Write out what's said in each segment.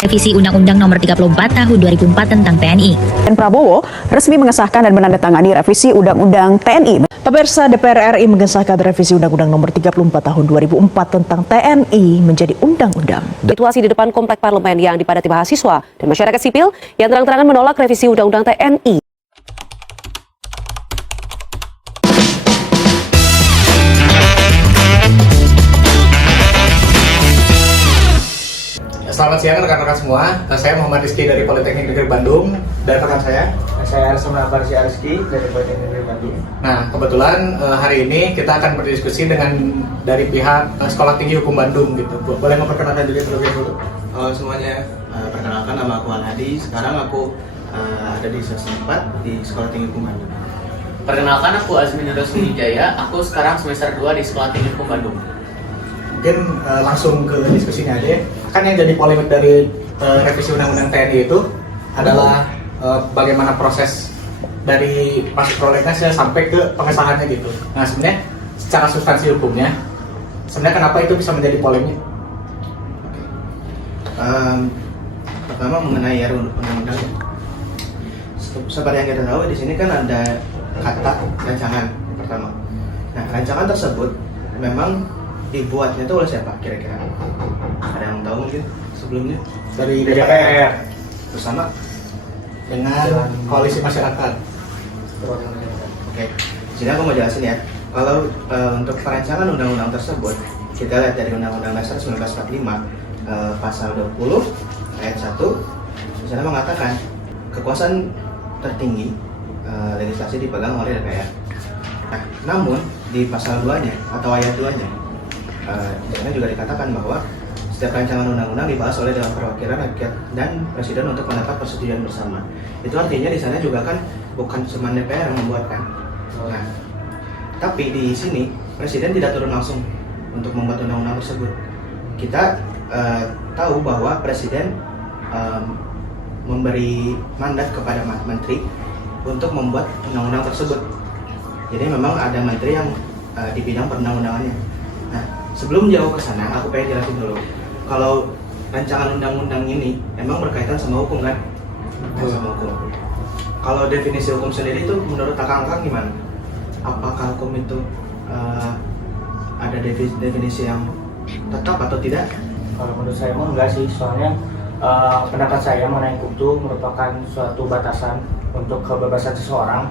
Revisi Undang-Undang Nomor 34 Tahun 2004 tentang TNI. Dan Prabowo resmi mengesahkan dan menandatangani revisi Undang-Undang TNI. Pemirsa, DPR RI mengesahkan revisi Undang-Undang Nomor 34 Tahun 2004 tentang TNI menjadi undang-undang. Situasi di depan komplek parlemen yang dipadati mahasiswa dan masyarakat sipil yang terang-terangan menolak revisi Undang-Undang TNI. Selamat siang rekan-rekan semua. Saya Muhammad Rizky dari Politeknik Negeri Bandung dan rekan saya Arsuna Farsi Rizky dari Politeknik Negeri Bandung. Nah, kebetulan hari ini kita akan berdiskusi dari pihak Sekolah Tinggi Hukum Bandung gitu. Boleh memperkenalkan diri terlebih dahulu? Semuanya, perkenalkan nama aku Al-Hadi. Sekarang aku ada di semester 4 di Sekolah Tinggi Hukum Bandung. Perkenalkan, aku Azmin Rosmi Wijaya. Aku sekarang semester 2 di Sekolah Tinggi Hukum Bandung. Mungkin langsung ke diskusinya aja. Kan yang jadi polemik dari revisi Undang-Undang TNI itu adalah bagaimana proses dari masuk prolegnas sampai ke pengesahannya gitu. Nah, sebenarnya secara substansi hukumnya, sebenarnya kenapa itu bisa menjadi polemik? Pertama mengenai undang-undang. Seperti yang kita tahu di sini kan ada kata rancangan pertama. Nah, rancangan tersebut memang dibuatnya itu oleh siapa kira-kira? Ada yang tahu mungkin sebelumnya? Dari DPR Bersama dengan koalisi masyarakat. Oke, sini aku mau jelasin ya. Kalau untuk perancangan undang-undang tersebut, kita lihat dari Undang-Undang Dasar 1945 pasal 20 ayat 1, di sana mengatakan kekuasaan tertinggi legislasi dipegang oleh DPR. Nah, namun di pasal 2-nya atau ayat 2-nya di sana juga dikatakan bahwa setiap rancangan undang-undang dibahas oleh Dewan Perwakilan Rakyat dan Presiden untuk mendapat persetujuan bersama. Itu artinya di sana juga kan bukan cuma DPR yang membuatkan. Nah, tapi di sini Presiden tidak turun langsung untuk membuat undang-undang tersebut. Kita tahu bahwa Presiden memberi mandat kepada Menteri untuk membuat undang-undang tersebut. Jadi memang ada Menteri yang di bidang perundang-undangannya. Nah, sebelum jauh ke sana, aku pengen jelasin dulu. Kalau rancangan undang-undang ini emang berkaitan sama hukum kan? Sama hukum. Kalau definisi hukum sendiri itu menurut Akang gimana? Apakah hukum itu ada definisi yang tetap atau tidak? Kalau menurut saya emang enggak sih, soalnya pendapat saya mengenai hukum itu merupakan suatu batasan untuk kebebasan seseorang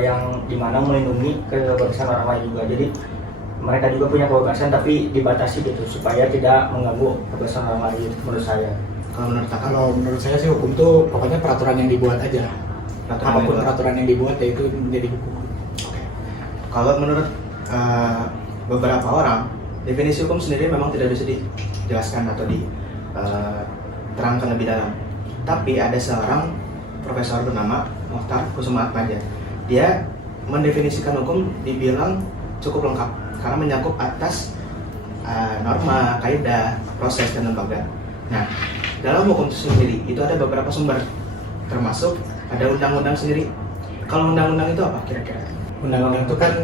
yang dimana melindungi kebebasan orang lain juga. Jadi mereka juga punya kebebasan tapi dibatasi gitu supaya tidak mengganggu kebebasan orang lain menurut saya. Kalau menurut saya sih hukum tuh pokoknya peraturan yang dibuat aja. Apapun peraturan yang dibuat ya itu menjadi hukum. Kalau menurut beberapa orang, definisi hukum sendiri memang tidak bisa dijelaskan atau diterangkan lebih dalam. Tapi ada seorang profesor bernama Mohtar Kusumaatmadja. Dia mendefinisikan hukum dibilang cukup lengkap karena mencakup atas norma, kaidah, proses, dan lembaga. Nah, dalam hukum itu sendiri itu ada beberapa sumber, termasuk ada undang-undang sendiri. Kalau undang-undang itu apa kira-kira? Undang-undang itu kan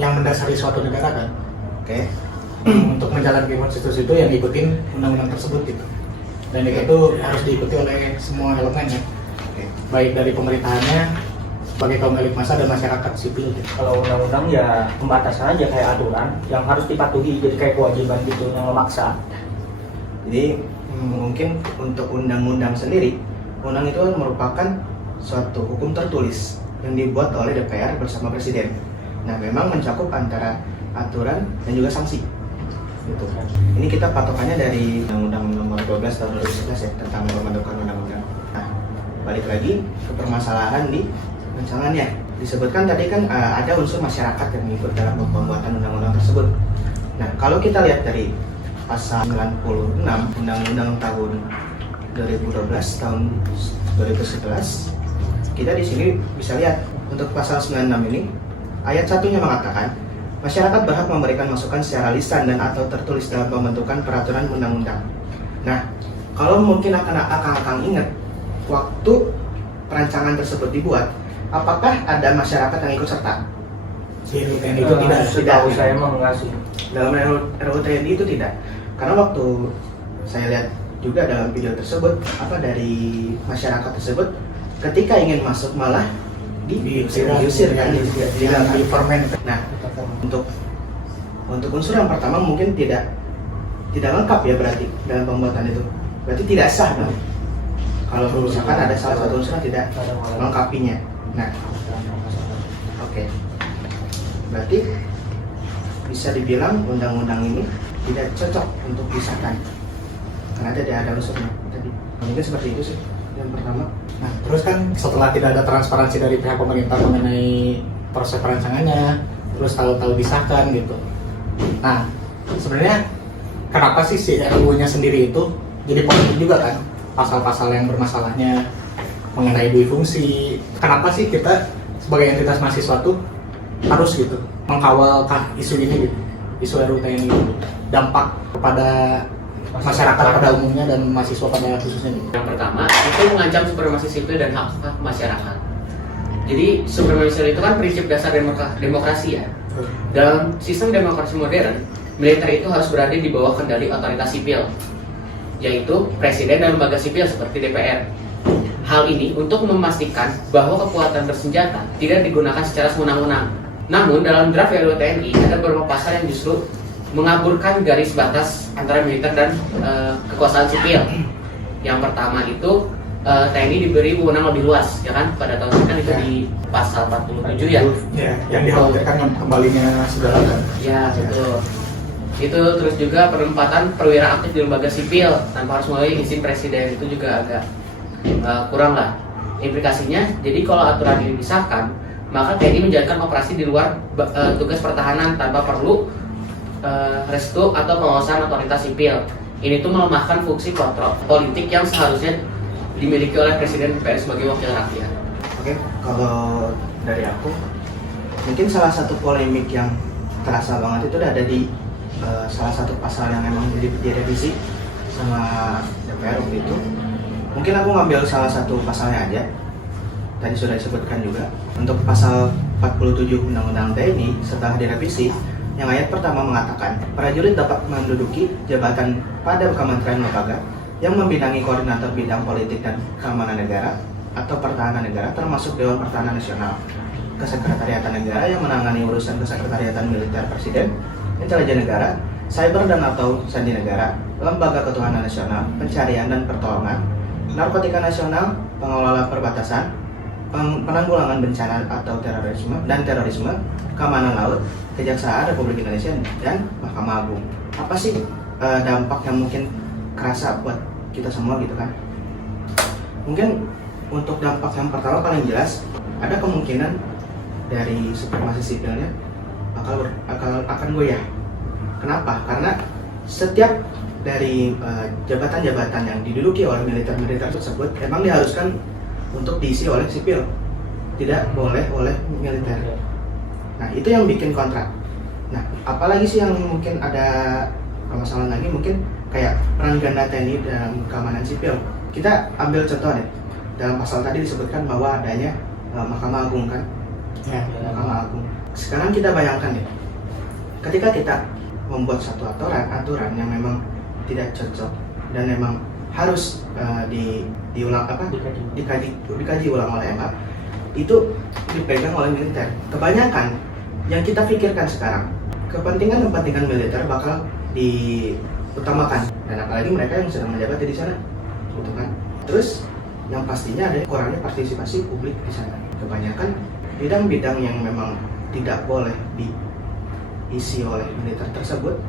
yang mendasari suatu negara kan. Oke. Untuk menjalankan konstitusi itu yang ngikutin undang-undang tersebut gitu. Dan itu harus diikuti oleh semua elemen ya. Baik dari pemerintahannya, sebagai kaum elit massa dan masyarakat sipil gitu. Kalau undang-undang ya pembatasan aja kayak aturan yang harus dipatuhi, jadi kayak kewajiban gitu yang memaksa. Jadi mungkin untuk undang-undang sendiri, undang itu merupakan suatu hukum tertulis yang dibuat oleh DPR bersama Presiden. Nah, memang mencakup antara aturan dan juga sanksi. Gitu. Ini kita patokannya dari Undang-Undang Nomor 12 Tahun 2011 ya, tentang pembentukan undang-undang. Nah, balik lagi ke permasalahan di rancangannya. Disebutkan tadi kan ada unsur masyarakat yang ikut dalam pembuatan undang-undang tersebut. Nah, kalau kita lihat dari pasal 96 Undang-Undang tahun 2012 tahun 2011, kita di sini bisa lihat untuk pasal 96 ini ayat 1-nya mengatakan masyarakat berhak memberikan masukan secara lisan dan atau tertulis dalam pembentukan peraturan undang-undang. Nah, kalau mungkin akang ingat waktu perancangan tersebut dibuat, apakah ada masyarakat yang ikut serta? Si TNI itu tidak. Setahu saya emang enggak sih. Dalam RUU TNI itu tidak. Karena waktu saya lihat juga dalam video tersebut dari masyarakat tersebut ketika ingin masuk malah diusir kan, di permen. Nah, untuk unsur yang pertama mungkin tidak lengkap ya berarti dalam pembuatan itu, berarti tidak sah dong. Kalau misalkan ada salah satu unsur yang tidak melengkapinya. Nah, oke. Berarti bisa dibilang undang-undang ini tidak cocok untuk disahkan karena tidak ada unsurnya tadi. Mungkin seperti itu sih yang pertama. Nah, terus kan setelah tidak ada transparansi dari pihak pemerintah mengenai proses perancangannya, terus tahu-tahu disahkan gitu. Nah, sebenarnya kenapa sih si RUU-nya sendiri itu jadi polemik juga kan? Pasal-pasal yang bermasalahnya mengenai dui fungsi. Kenapa sih kita sebagai entitas mahasiswa tuh harus gitu mengkawal isu ini gitu, isu RUU TNI gitu, dampak kepada masyarakat pada umumnya dan mahasiswa pada khususnya gitu. Yang pertama, itu mengancam supremasi sipil dan hak-hak masyarakat. Jadi supremasi sipil itu kan prinsip dasar demokrasi ya. Dalam sistem demokrasi modern, militer itu harus berada di bawah kendali otoritas sipil, yaitu presiden dan lembaga sipil seperti DPR. Hal ini untuk memastikan bahwa kekuatan bersenjata tidak digunakan secara sewenang-wenang. Namun dalam draft RUU TNI ada beberapa pasal yang justru mengaburkan garis batas antara militer dan kekuasaan sipil. Yang pertama itu TNI diberi wewenang lebih luas, ya kan? Pada tahun ini kan itu di pasal 47 ya. Ya, yang dikhawatirkan kembalinya segala kan. Ya, betul. Itu terus juga penempatan perwira aktif di lembaga sipil tanpa harus melalui izin presiden, itu juga agak kurang lah. Implikasinya, jadi kalau aturan ini disahkan, maka TNI menjalankan operasi di luar tugas pertahanan tanpa perlu restu atau pengawasan otoritas sipil. Ini tuh melemahkan fungsi kontrol politik yang seharusnya dimiliki oleh Presiden DPR sebagai wakil rakyat. Oke, kalau dari aku, mungkin salah satu polemik yang terasa banget itu ada di salah satu pasal yang memang direvisi sama DPR waktu itu. Mungkin aku ngambil salah satu pasalnya aja. Tadi sudah disebutkan juga. Untuk pasal 47 Undang-Undang TNI setelah direvisi, yang ayat pertama mengatakan, prajurit dapat menduduki jabatan pada kementerian lembaga yang membidangi koordinator bidang politik dan keamanan negara atau pertahanan negara, termasuk Dewan Pertahanan Nasional, Kesekretariatan Negara yang menangani urusan kesekretariatan militer presiden, intelijen negara, cyber dan atau sandi negara, lembaga ketuhanan nasional, pencarian dan pertolongan, narkotika nasional, pengelola perbatasan, penanggulangan bencana atau terorisme, keamanan laut, Kejaksaan Republik Indonesia dan Mahkamah Agung. Apa sih dampak yang mungkin kerasa buat kita semua gitu kan? Mungkin untuk dampak yang pertama paling jelas ada kemungkinan dari supremasi sipilnya akan goyah. Kenapa? Karena setiap dari jabatan-jabatan yang diduduki oleh militer-militer tersebut emang diharuskan untuk diisi oleh sipil, tidak boleh oleh militer. Nah, itu yang bikin kontrak. Nah, apalagi sih yang mungkin ada permasalahan lagi, mungkin kayak peran ganda TNI dalam keamanan sipil. Kita ambil contoh deh, dalam pasal tadi disebutkan bahwa adanya Mahkamah Agung kan? Ya, Mahkamah Agung. Sekarang kita bayangkan deh, ketika kita membuat satu aturan yang memang tidak cocok dan memang harus dikaji ulang oleh MA, itu dipegang oleh militer. Kebanyakan yang kita pikirkan sekarang, kepentingan militer bakal diutamakan, dan apalagi mereka yang sedang menjabat di sana, gitu kan. Terus yang pastinya ada kurangnya partisipasi publik di sana. Kebanyakan bidang-bidang yang memang tidak boleh diisi oleh militer tersebut,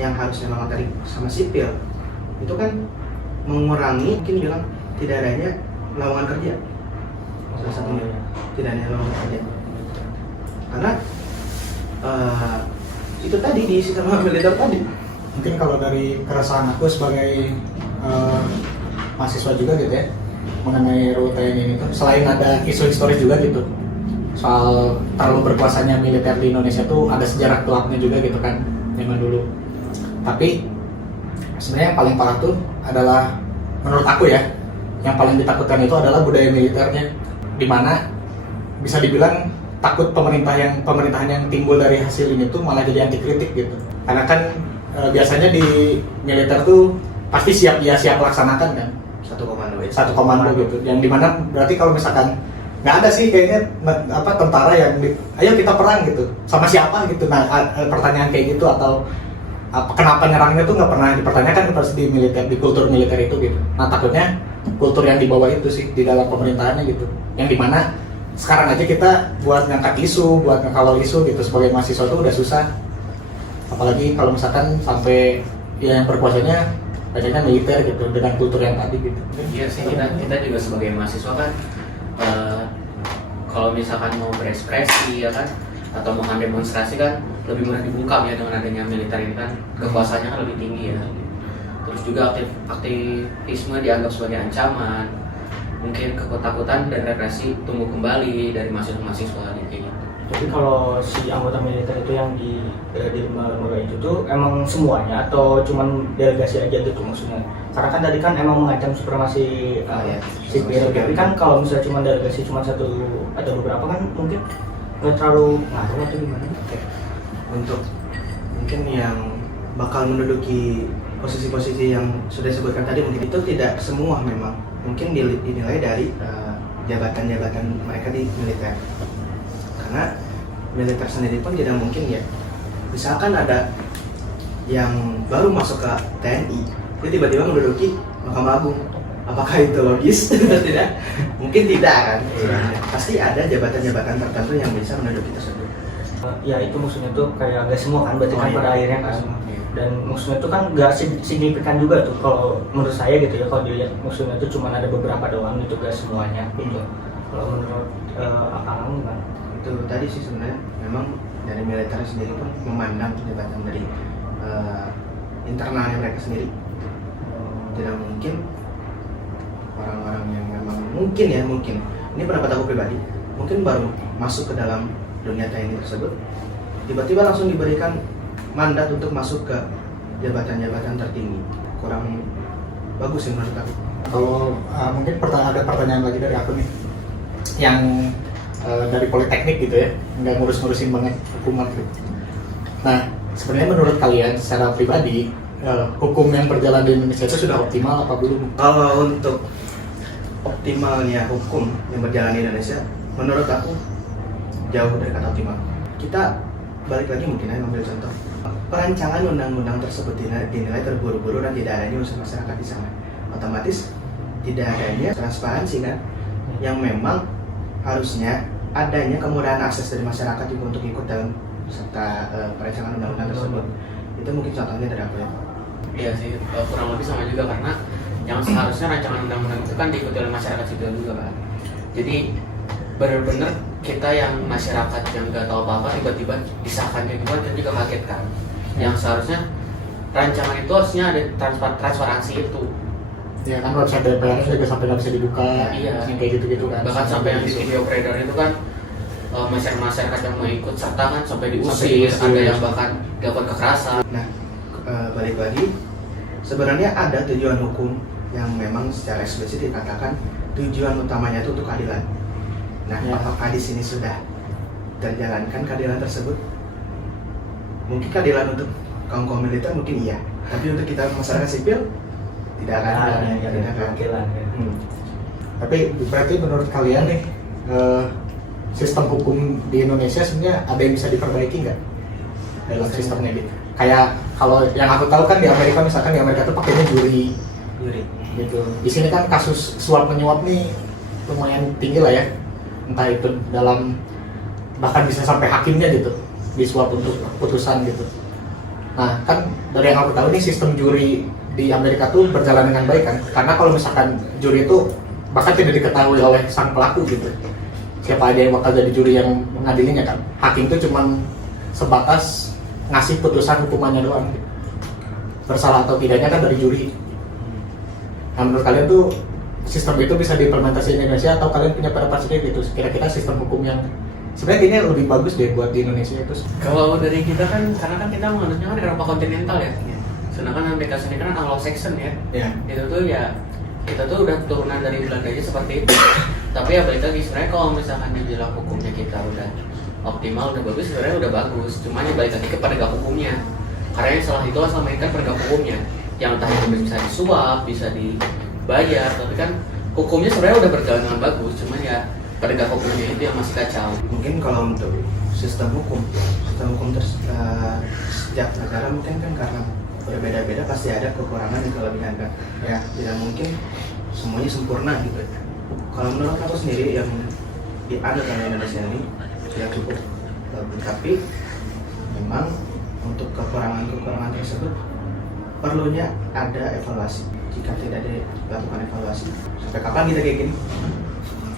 yang harusnya memang dari sama sipil, itu kan mengurangi, mungkin bilang tidak adanya lowongan kerja. Salah satunya tidak ada lowongan kerja karena itu tadi di sistem militer tadi. Mungkin kalau dari keresahan aku sebagai mahasiswa juga gitu ya, mengenai RUU TNI ini tuh, selain ada isu historis juga gitu soal terlalu berkuasanya militer di Indonesia tuh, ada sejarah gelapnya juga gitu kan zaman dulu. Tapi sebenarnya yang paling parah tuh adalah, menurut aku ya, yang paling ditakutkan itu adalah budaya militernya, dimana bisa dibilang takut pemerintahan yang timbul dari hasil ini tuh malah jadi anti kritik gitu. Karena kan biasanya di militer tuh pasti siap laksanakan kan, Satu komando ya. satu komando gitu. Yang dimana berarti kalau misalkan nggak ada sih kayaknya tentara yang ayo kita perang gitu sama siapa gitu. Nah pertanyaan kayak gitu atau kenapa nyerangnya tuh nggak pernah dipertanyakan pasti di militer, di kultur militer itu gitu. Nah takutnya kultur yang dibawa itu sih di dalam pemerintahannya gitu, yang dimana sekarang aja kita buat ngangkat isu, buat ngekawal isu gitu sebagai mahasiswa tuh udah susah, apalagi kalau misalkan sampai ya yang berkuasanya banyaknya militer gitu dengan kultur yang tadi gitu. Iya sih, kita juga sebagai mahasiswa kan kalau misalkan mau berekspresi ya kan atau mau demonstrasi kan lebih mudah dibungkam ya dengan adanya militer ini kan, kekuasaannya kan lebih tinggi ya. Terus juga aktivisme dianggap sebagai ancaman, mungkin ketakutan dan represi tumbuh kembali dari mahasiswa-mahasiswa kayak gitu. Jadi kalau si anggota militer itu yang di lembaga itu tuh emang semuanya atau cuman delegasi aja gitu maksudnya? Karena kan tadi kan emang mengancam supremasi sipil. Tapi kan kalau misalnya cuma delegasi cuma satu atau beberapa kan mungkin nggak terlalu ngaruh atau gimana? Untuk mungkin yang bakal menduduki posisi-posisi yang sudah disebutkan tadi mungkin itu tidak semua memang. Mungkin dinilai dari jabatan-jabatan mereka di militer. Karena militer sendiri pun tidak mungkin ya. Misalkan ada yang baru masuk ke TNI, dia tiba-tiba menduduki Mahkamah Agung. Apakah itu logis? Tidak. Mungkin tidak kan. Pasti ada jabatan-jabatan tertentu yang bisa menduduki tersebut. Ya itu maksudnya tuh kayak gak semua kan, berarti kan iya. pada akhirnya kan. Dan maksudnya tuh kan gak signifikan juga tuh kalau menurut saya gitu ya, kalau dilihat maksudnya tuh cuma ada beberapa doang itu gak semuanya gitu. Kalau menurut Akang gimana? Itu tadi sih sebenarnya memang dari militer sendiri pun memandang jabatan dari internalnya mereka sendiri. Tidak mungkin orang-orang yang memang mungkin ini pendapat aku pribadi, mungkin baru masuk ke dalam dunia TNI tersebut tiba-tiba langsung diberikan mandat untuk masuk ke jabatan-jabatan tertinggi. Kurang bagus sih menurut aku. Kalau mungkin ada pertanyaan lagi dari aku nih, yang dari politeknik gitu ya, nggak ngurus-ngurusin banget hukuman gitu. Nah sebenarnya menurut kalian secara pribadi hukum yang berjalan di Indonesia itu sudah optimal apa belum? Kalau untuk optimalnya hukum yang berjalan di Indonesia, menurut aku jauh dari kata optimal. Kita balik lagi mungkin aja ambil contoh. Perancangan undang-undang tersebut dinilai terburu-buru dan tidak adanya unsur masyarakat di sana. Otomatis tidak adanya transparansi kan, yang memang harusnya adanya kemudahan akses dari masyarakat juga untuk ikut dalam serta perancangan undang-undang tersebut. Itu mungkin contohnya dari aku ya. Iya sih, kurang lebih sama juga karena yang seharusnya rancangan undang-undang itu kan diikuti oleh masyarakat sipil juga kan. Jadi benar-benar kita yang masyarakat yang nggak tahu apa-apa tiba-tiba disahkan kayak gimana dan juga kaget kan. Yang seharusnya rancangan itu harusnya ada transparansi itu. Ya kan website DPR juga sampai nggak bisa dibuka, Iya. yang kayak gitu-gitu kan. Bahkan sampai yang di video beredar itu kan masyarakat yang mau ikut serta kan sampai diusir, ada yang bahkan dilakukan kekerasan. Nah, balik lagi, sebenarnya ada tujuan hukum yang memang secara eksplisit dikatakan tujuan utamanya itu untuk keadilan. Nah, Ya. apakah di sini sudah terjalankan keadilan tersebut? Mungkin keadilan untuk kaum militer mungkin iya, tapi untuk kita masyarakat sipil tidak akan ada kewakilan ya. Tapi berarti menurut kalian nih sistem hukum di Indonesia sebenarnya ada yang bisa diperbaiki nggak dalam sistemnya gitu? Kayak kalau yang aku tahu kan di Amerika, misalkan di Amerika tuh pakainya juri gitu. Di sini kan kasus suap menyuap nih lumayan tinggi lah ya, entah itu dalam bahkan bisa sampai hakimnya gitu disuap untuk putusan gitu. Nah kan dari yang aku tahu nih sistem juri di Amerika tuh berjalan dengan baik kan, karena kalau misalkan juri itu bahkan tidak diketahui oleh sang pelaku gitu siapa aja yang bakal jadi juri yang mengadilinya kan. Hakim itu cuman sebatas ngasih putusan hukumannya doang, bersalah atau tidaknya kan dari juri. Nah menurut kalian tuh sistem itu bisa diimplementasi di Indonesia atau kalian punya pendapat sendiri gitu, kira-kira sistem hukum yang sebenarnya kayaknya lebih bagus deh buat di Indonesia itu? Kalau dari kita kan, karena kan kita menganutnya kan Eropa kontinental ya, sedangkan Amerika sendiri kan Anglo-Saxon ya. Itu tuh ya kita tuh udah turunan dari Belanda aja seperti itu. Tapi ya balik lagi, sebenarnya kalau misalkan dibilang hukumnya kita udah optimal, udah bagus, sebenarnya udah bagus. Cuman ya balik lagi ke penegak hukumnya. Karena yang salah itu selama ini kan penegak hukumnya. yang entah itu bisa disuap, bisa dibayar, tapi kan hukumnya sebenarnya udah berjalan dengan bagus, cuman ya penegak hukumnya itu yang masih kacau. Mungkin kalau untuk sistem hukum setiap negara mungkin kan karena berbeda-beda pasti ada kekurangan dan kelebihan kan. Ya, tidak mungkin semuanya sempurna gitu. Kalau menurut aku sendiri yang dianut oleh Indonesia ini sudah cukup. Tapi memang untuk kekurangan tersebut perlunya ada evaluasi. Jika tidak dilakukan evaluasi, sampai kapan kita kayak gini?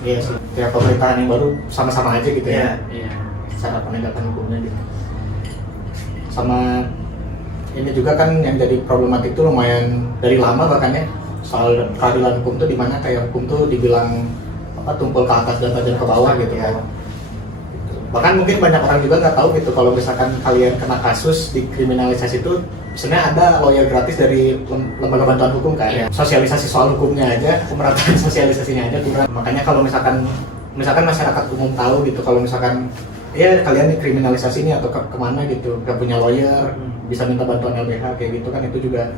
Iya sih, ya pemerintahan yang baru sama-sama aja gitu ya. Iya. Cara penegakan hukumnya gitu. Sama ini juga kan yang jadi problematik itu lumayan dari lama bahkan ya, soal peradilan hukum tuh dimana kayak hukum tuh dibilang tumpul ke atas dan tajam ke bawah gitu ya. Bahkan mungkin banyak orang juga nggak tahu gitu kalau misalkan kalian kena kasus dikriminalisasi itu sebenarnya ada lawyer gratis dari lembaga bantuan hukum kan. Ya. Sosialisasi soal hukumnya aja, pemerataan sosialisasinya aja kurang. Makanya kalau misalkan masyarakat umum tahu gitu kalau misalkan ya kalian dikriminalisasi ini atau kemana gitu, nggak punya lawyer, bisa minta bantuan LBH kayak gitu kan, itu juga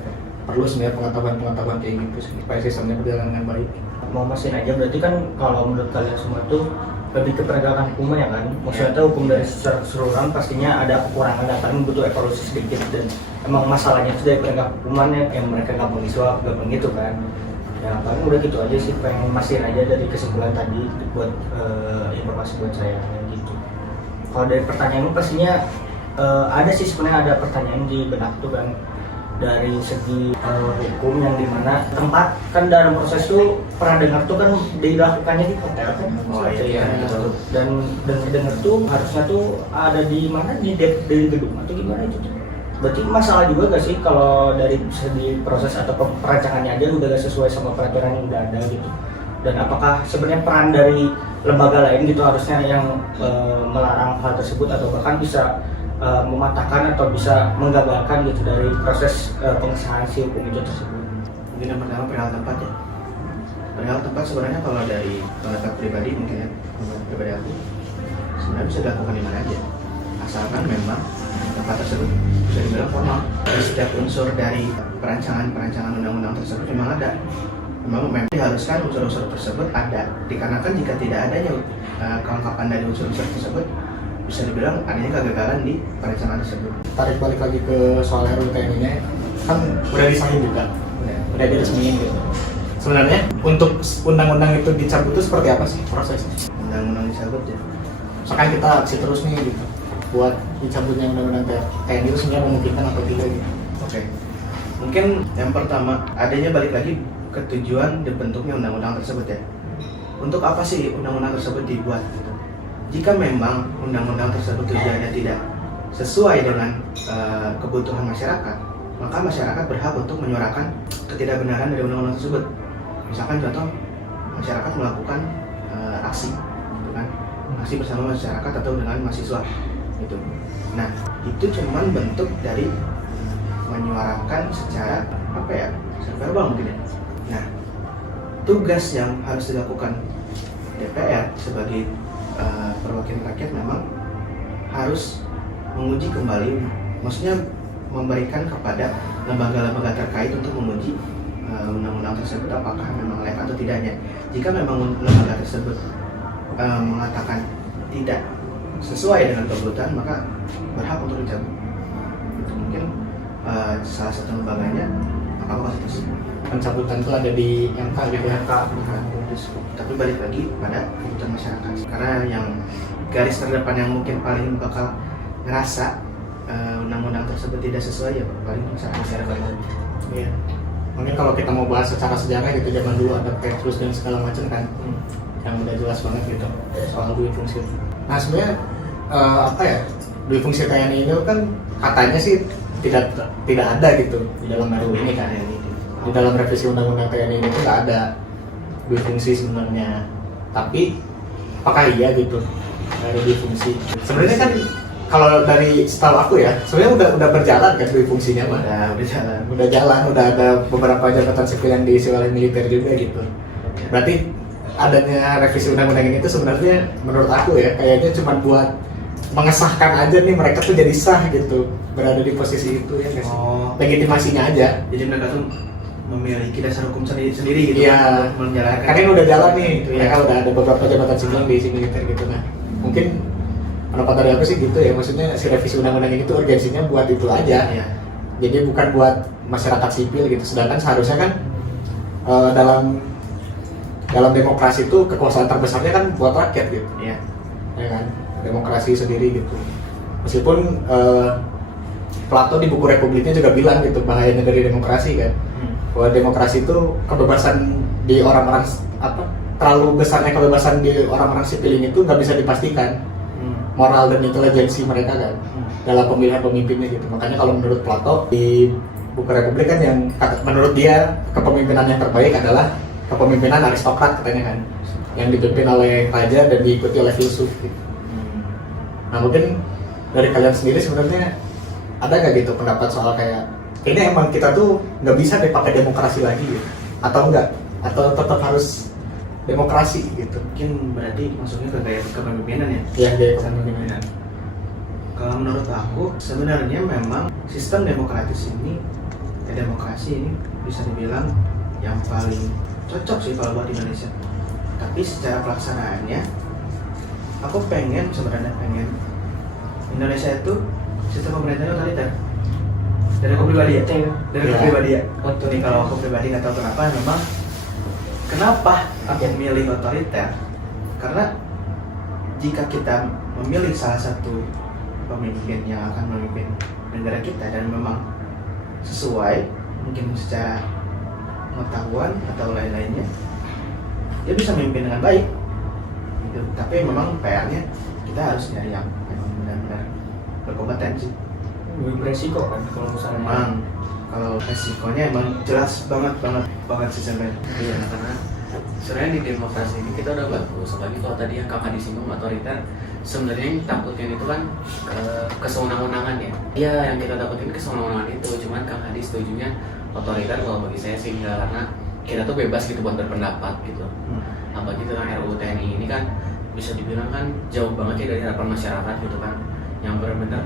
perlu sebenarnya pengetahuan kayak gitu supaya sistemnya berjalan dengan baik. Mau mesin aja berarti kan kalau menurut kalian semua tuh lebih ke penegakan hukum ya kan? Maksudnya tuh hukum dari secara keseluruhan pastinya ada kekurangan dan paling butuh evaluasi sedikit, dan emang masalahnya itu dari penegak hukumannya yang mereka gampang disuap, gampang gitu kan. Ya paling udah gitu aja sih, pengen masihin aja dari kesimpulan tadi buat informasi buat saya gitu. Kalau dari pertanyaan pastinya ada sih sebenarnya ada pertanyaan di benak tuh kan, dari segi hukum yang dimana tempat kan dalam proses itu pernah dengar tuh kan dilakukannya di hotel kan. Oh iya. Dan dengar tuh harusnya tuh ada di mana di gedung atau gimana itu tuh. Berarti masalah juga gak sih kalau dari segi proses atau perancangannya aja udah gak sesuai sama peraturan yang udah ada gitu. Dan apakah sebenarnya peran dari lembaga lain gitu harusnya yang melarang hal tersebut atau bahkan bisa mematahkan atau bisa menggagalkan gitu dari proses pengesahan si hukum itu tersebut. Mungkin yang pertama perihal tempat ya. Perihal tempat sebenarnya kalau dari pendapat pribadi mungkin ya, pendapat pribadi aku sebenarnya bisa dilakukan di mana aja, asalkan memang tempat tersebut bisa dibilang formal. Dari setiap unsur dari perancangan undang-undang tersebut memang ada. Memang diharuskan unsur-unsur tersebut ada. Dikarenakan jika tidak adanya kelengkapan dari unsur-unsur tersebut, bisa dibilang adanya kegagalan di perencanaan tersebut. Tarik balik lagi ke soal RUU TNI-nya, kan udah disahkan juga, udah diresmiin gitu. Sebenarnya untuk undang-undang itu dicabut itu seperti apa sih prosesnya? Undang-undang dicabut ya. Misalkan kita aksi terus nih gitu, buat dicabutnya undang-undang TNI itu sebenarnya memungkinkan atau tidak gitu? Oke. Mungkin yang pertama adanya balik lagi ke tujuan dibentuknya undang-undang tersebut ya. Untuk apa sih undang-undang tersebut dibuat? Gitu. Jika memang undang-undang tersebut tujuannya tidak sesuai dengan kebutuhan masyarakat, maka masyarakat berhak untuk menyuarakan ketidakbenaran dari undang-undang tersebut. Misalkan contoh, masyarakat melakukan aksi, gitu kan? Aksi bersama masyarakat atau dengan mahasiswa, gitu. Nah, itu cuman bentuk dari menyuarakan secara apa ya, secara verbal mungkin ya. Nah, tugas yang harus dilakukan DPR sebagai perwakilan rakyat memang harus menguji kembali, maksudnya memberikan kepada lembaga-lembaga terkait untuk menguji undang-undang tersebut apakah memang layak atau tidaknya. Jika memang lembaga tersebut mengatakan tidak sesuai dengan kebutuhan, maka berhak untuk dicabut. Itu mungkin salah satu lembaganya Mahkamah Konstitusi. Pencabutan itu ada di MK gitu ya? Tapi balik lagi pada kebutuhan masyarakat, karena yang garis terdepan yang mungkin paling bakal ngerasa undang-undang tersebut tidak sesuai ya paling masyarakat. Iya. Mungkin kalau kita mau bahas secara sejarah gitu, zaman dulu ada Petrus dan segala macam kan, yang udah jelas banget gitu soal dui fungsi. Nah sebenarnya apa ya, dui fungsi TNI ini kan katanya sih tidak ada gitu di dalam RUU ini kan. Di dalam revisi undang-undang TNI ini tuh nggak ada dui fungsi sebenarnya. Tapi apakah iya gitu ada dui fungsi? Sebenarnya kan kalau dari setahu aku ya, sebenarnya udah berjalan kan dui fungsinya mah. Udah jalan, udah ada beberapa jabatan sipil yang diisi oleh militer juga gitu. Berarti adanya revisi undang-undang ini tuh sebenarnya menurut aku ya kayaknya cuma buat mengesahkan aja nih mereka tuh jadi sah gitu berada di posisi itu ya guys. Legitimasinya aja. Jadi mereka tuh memiliki dasar hukum sendiri gitu. Iya. Untuk menjalankan. Karena ini udah jalan nih, Gitu, mereka ya. udah ada beberapa jabatan sipil yang diisi militer gitu. Nah, mungkin pendapat dari aku sih gitu ya, maksudnya si revisi undang-undang ini tuh urgensinya buat itu aja. Iya. Jadi bukan buat masyarakat sipil gitu. Sedangkan seharusnya kan dalam demokrasi itu kekuasaan terbesarnya kan buat rakyat gitu. Iya. Ya kan, demokrasi sendiri gitu. Meskipun Plato di buku Republiknya juga bilang gitu bahayanya dari demokrasi kan, bahwa demokrasi itu kebebasan di orang-orang terlalu besarnya kebebasan di orang-orang sipil ini tuh nggak bisa dipastikan moral dan intelijensi mereka kan dalam pemilihan pemimpinnya gitu. Makanya kalau menurut Plato di buku Republik kan yang menurut dia kepemimpinan yang terbaik adalah kepemimpinan aristokrat katanya kan, yang dipimpin oleh raja dan diikuti oleh filsuf gitu. Nah mungkin dari kalian sendiri sebenarnya ada nggak gitu pendapat soal kayak ini emang kita tuh nggak bisa deh pakai demokrasi lagi gitu, atau enggak, atau tetap harus demokrasi gitu? Mungkin berarti masuknya ke gaya kepemimpinan ya? Ya gaya kepemimpinan. Kalau menurut aku sebenarnya memang sistem demokratis ini, demokrasi ini bisa dibilang yang paling cocok sih kalau buat Indonesia. Tapi secara pelaksanaannya, aku sebenarnya pengen Indonesia itu sistem pemerintahan otoriter. Dari aku pribadi ya, dari aku pribadi ya. Waktu nih kalau aku pribadi nggak tahu kenapa aku memilih otoriter? Karena jika kita memilih salah satu pemimpin yang akan memimpin negara kita dan memang sesuai mungkin secara pengetahuan atau lain-lainnya, dia bisa memimpin dengan baik gitu. Tapi memang PR-nya kita harus nyari yang memang benar-benar berkompetensi. Lebih beresiko kan kalau misalnya Memang kalau resikonya emang jelas banget sih sebenarnya. Iya, karena sebenarnya di demokrasi ini kita udah bagus. Apalagi kalau tadi yang kakak disinggung otoriter, sebenarnya yang takutin itu kan kesewenang-wenangan ya. Iya, yang kita takutin kesewenang-wenangan itu. Cuman Kang Hadi setujunya otoriter kalau bagi saya sih enggak, karena kita tuh bebas gitu buat berpendapat gitu. Apalagi tentang RUU TNI ini kan bisa dibilang kan jauh banget ya dari harapan masyarakat gitu kan, yang benar-benar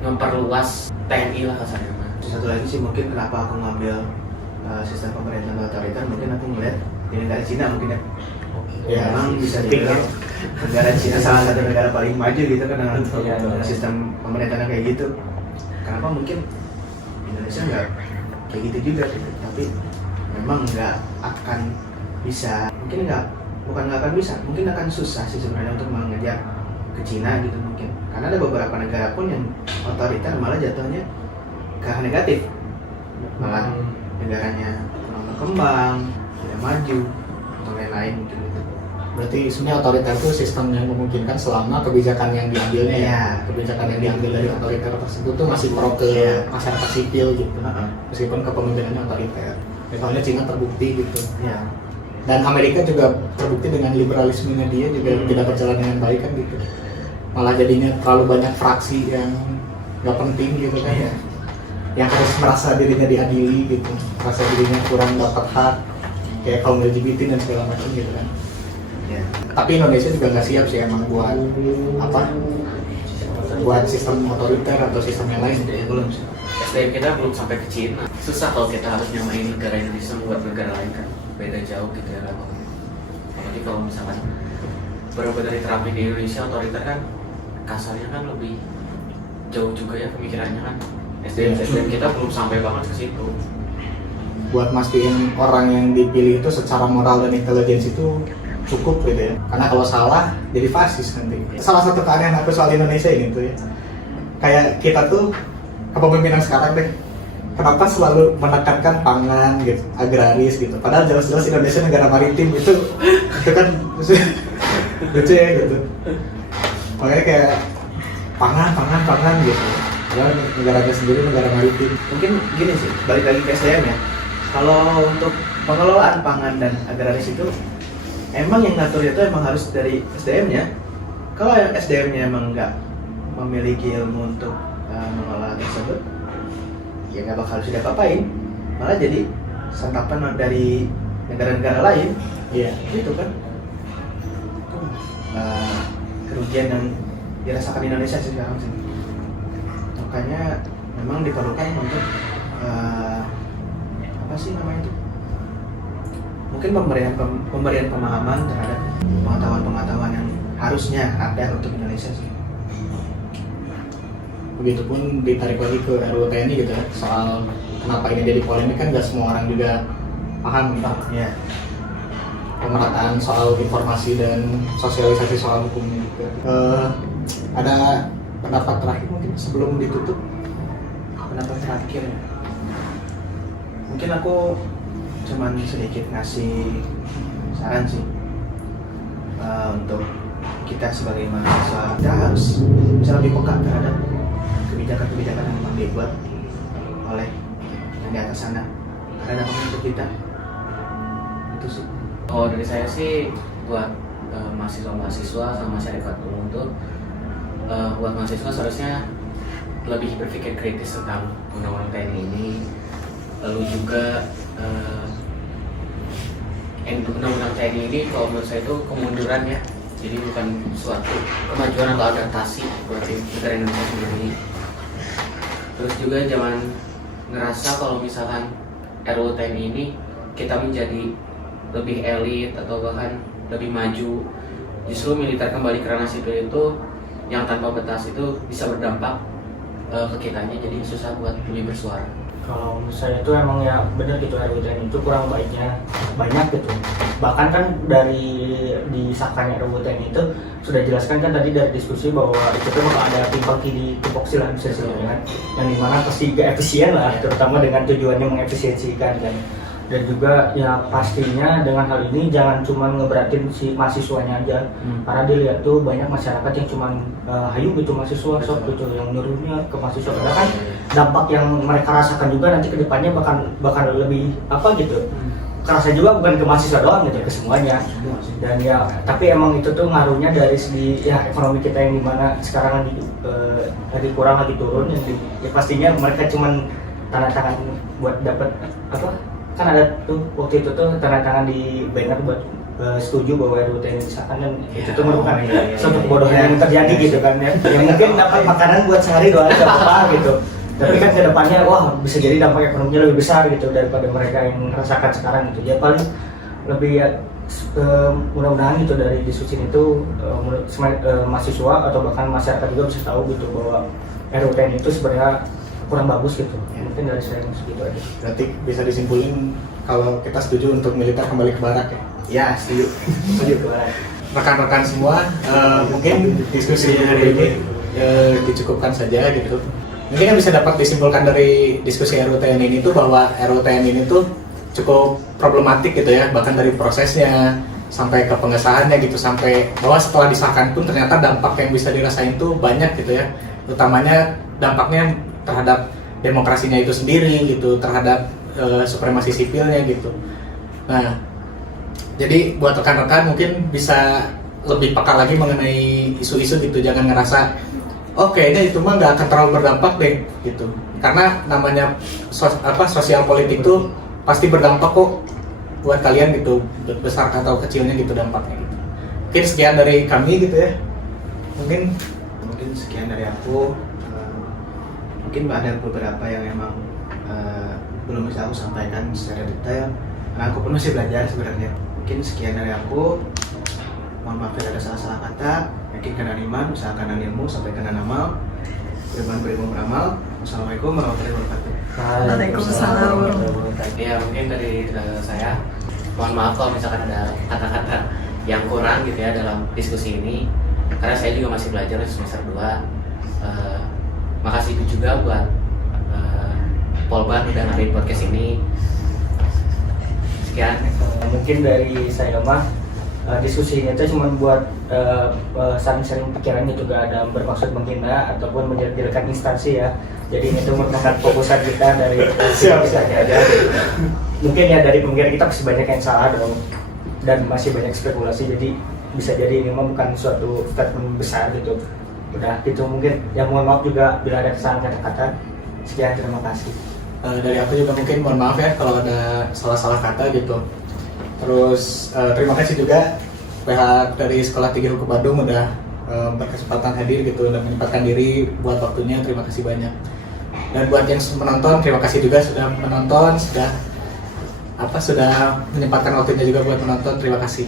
memperluas TNI lah kasarnya. Satu lagi sih mungkin kenapa aku ngambil sistem pemerintahan otoriter, mungkin aku ngeliat di negara Cina mungkin ya. Ya, Memang bisa dibilang negara Cina salah satu negara paling maju gitu kan dengan sistem pemerintahan kayak gitu. Kenapa mungkin Indonesia nggak kayak gitu juga gitu. Tapi memang nggak akan bisa, mungkin bukan nggak akan bisa, mungkin akan susah sih sebenarnya untuk mengejar ke Cina gitu mungkin. Karena ada beberapa negara pun yang otoriter malah jatuhnya ke arah negatif, malah negaranya kurang berkembang, tidak maju atau lain-lain mungkin gitu. Berarti sebenarnya otoriter itu sistem yang memungkinkan selama kebijakan yang diambilnya Iya. Kebijakan yang diambil dari otoriter tersebut tuh masih pro ke masyarakat sipil gitu. Meskipun kepemimpinannya otoriter. Misalnya Cina terbukti gitu. Ya. Dan Amerika juga terbukti dengan liberalismenya dia juga tidak berjalan dengan baik kan gitu. Malah jadinya terlalu banyak fraksi yang nggak penting gitu kan ya. Yang harus merasa dirinya diadili gitu, merasa dirinya kurang dapat hak kayak kaum LGBT dan segala macam gitu kan. Ya. Tapi Indonesia juga nggak siap sih emang buat buat sistem otoriter atau sistem yang lain. Belum sih. SDM kita belum sampai ke Cina. Susah kalau kita harus nyamain negara Indonesia buat negara lain kan, beda jauh gitu ya kan. Apalagi kalau misalkan benar-benar diterapin di Indonesia otoriter kan kasarnya kan lebih jauh juga ya pemikirannya kan. SDM kita belum sampai banget ke situ. Buat mastiin orang yang dipilih itu secara moral dan intelijensi itu cukup gitu ya. Karena kalau salah jadi fasis nanti. Salah satu keanehan aku soal Indonesia ini tuh ya, kayak kita tuh kepemimpinan sekarang deh, kenapa selalu menekankan pangan gitu, agraris gitu. Padahal jelas-jelas Indonesia negara maritim itu kan lucu ya gitu. Makanya kayak pangan gitu. Dan negaranya sendiri negara maritim. Mungkin gini sih, balik lagi ke SDM ya. Kalau untuk pengelolaan pangan dan agraris itu emang yang ngatur itu emang harus dari SDM-nya. Kalau yang SDM-nya emang nggak memiliki ilmu untuk mengelola tersebut, ya nggak bakal bisa diapa-apain. Malah jadi santapan dari negara-negara lain. Iya. Gitu kan. kerugian yang dirasakan di Indonesia sih sekarang sih. Makanya memang diperlukan untuk apa sih namanya itu? Mungkin pemberian pemahaman terhadap pengetahuan yang harusnya ada untuk Indonesia sih. Begitupun ditarik lagi ke RUU TNI gitu ya, soal kenapa ini jadi polemik kan nggak semua orang juga paham gitu. Ya. Pemerataan soal informasi dan sosialisasi soal hukum juga. Ada pendapat terakhir mungkin sebelum ditutup? Pendapat terakhir ya. Mungkin aku cuman sedikit ngasih saran sih untuk kita sebagai mahasiswa, kita harus bisa lebih peka terhadap kebijakan-kebijakan yang memang dibuat oleh yang di atas sana, karena dampaknya untuk kita itu sih. Kalau dari saya sih buat mahasiswa-mahasiswa sama masyarakat umum tuh, buat mahasiswa seharusnya lebih berpikir kritis tentang undang-undang TNI ini. Lalu juga undang-undang TNI ini kalau menurut saya itu kemunduran ya, jadi bukan suatu kemajuan atau adaptasi buat negara Indonesia sendiri. Terus juga jangan ngerasa kalau misalkan RUU TNI ini kita menjadi lebih elit atau bahkan lebih maju. Justru militer kembali ke ranah sipil itu yang tanpa batas itu bisa berdampak ke kitanya, jadi susah buat lebih bersuara. Kalau menurut saya itu emang ya benar gitu, RUU TNI itu kurang baiknya banyak gitu. Bahkan kan dari disahkannya RUU TNI itu sudah jelaskan kan tadi dari diskusi bahwa itu tuh bakal ada timpang tindih tupoksi lah bisa disebutkan, yang dimana pasti gak efisien lah, terutama dengan tujuannya mengefisiensikan kan. Dan juga ya pastinya dengan hal ini jangan cuma ngeberatin si mahasiswanya aja, karena dilihat tuh banyak masyarakat yang cuma hayu gitu mahasiswa sok gitu, yang nyuruhnya ke mahasiswa, padahal kan dampak yang mereka rasakan juga nanti kedepannya bakal lebih apa gitu, kerasa juga bukan ke mahasiswa doang gitu, ke semuanya. Dan ya tapi emang itu tuh ngaruhnya dari segi ya ekonomi kita yang dimana sekarang lagi kurang, lagi turun, yang ya pastinya mereka cuma tanda tangan buat dapat apa, kan ada tuh waktu itu tuh tanda tangan di banner buat setuju bahwa RUU TNI disahkan, dan itu tuh merupakan suatu kebodohan yang terjadi gitu kan ya. Yang mungkin dapat makanan buat sehari doang nggak apa-apa gitu, tapi kan kedepannya wah bisa jadi dampak ekonominya lebih besar gitu daripada mereka yang merasakan sekarang gitu. Ya paling lebih ya mudah-mudahan gitu dari diskusi itu mahasiswa atau bahkan masyarakat juga bisa tahu gitu bahwa RUU TNI itu sebenarnya kurang bagus gitu. Mungkin dari saya segitu aja. Berarti bisa disimpulin kalau kita setuju untuk militer kembali ke barak ya? Ya, setuju. Setuju ke barak. Rekan-rekan semua, mungkin diskusi hari ini dicukupkan saja gitu. Mungkin yang bisa dapat disimpulkan dari diskusi RUU TNI ini tuh bahwa RUU TNI ini tuh cukup problematik gitu ya, bahkan dari prosesnya sampai ke pengesahannya gitu, sampai bahwa setelah disahkan pun ternyata dampak yang bisa dirasain tuh banyak gitu ya, utamanya dampaknya terhadap demokrasinya itu sendiri gitu, terhadap supremasi sipilnya gitu. Nah, jadi buat rekan-rekan mungkin bisa lebih peka lagi mengenai isu-isu gitu, jangan ngerasa oh kayaknya itu mah nggak akan terlalu berdampak deh gitu, karena namanya sosial politik tuh pasti berdampak kok buat kalian gitu, besar atau kecilnya gitu dampaknya gitu. Mungkin sekian dari kami gitu ya, mungkin sekian dari aku. Mungkin ada beberapa yang emang belum bisa aku sampaikan secara detail, karena aku pun masih belajar sebenarnya. Mungkin sekian dari aku. Mohon maaf jika ada salah-salah kata. Yakinkan iman, usahakan ilmu, sampaikan amal, beriman beramal. Wassalamualaikum warahmatullahi wabarakatuh. Waalaikumsalam. Ya mungkin dari saya, mohon maaf kalau misalkan ada kata-kata yang kurang gitu ya dalam diskusi ini, karena saya juga masih belajar semester 2. Makasih juga buat Polban udah ngadain podcast ini. Sekian. Mungkin dari saya mah diskusi ini tuh cuma buat saling-saling pikiran gitu, gak ada bermaksud menghina ataupun menjelek-jelekan instansi ya. Jadi ini tuh merupakan fokusan kita dari kita aja. Mungkin ya dari pemikiran kita masih banyak yang salah dong, dan masih banyak spekulasi, jadi bisa jadi ini mah bukan suatu statement besar gitu. Udah gitu mungkin ya, mohon maaf juga bila ada kesalahan kata-kata. Sekian, terima kasih. Dari aku juga mungkin mohon maaf ya kalau ada salah-salah kata gitu. Terus terima kasih juga pihak dari Sekolah Tinggi Hukum Bandung udah berkesempatan hadir gitu dan menyempatkan diri buat waktunya. Terima kasih banyak. Dan buat yang menonton, terima kasih juga sudah menonton, sudah menyempatkan waktunya juga buat menonton. Terima kasih.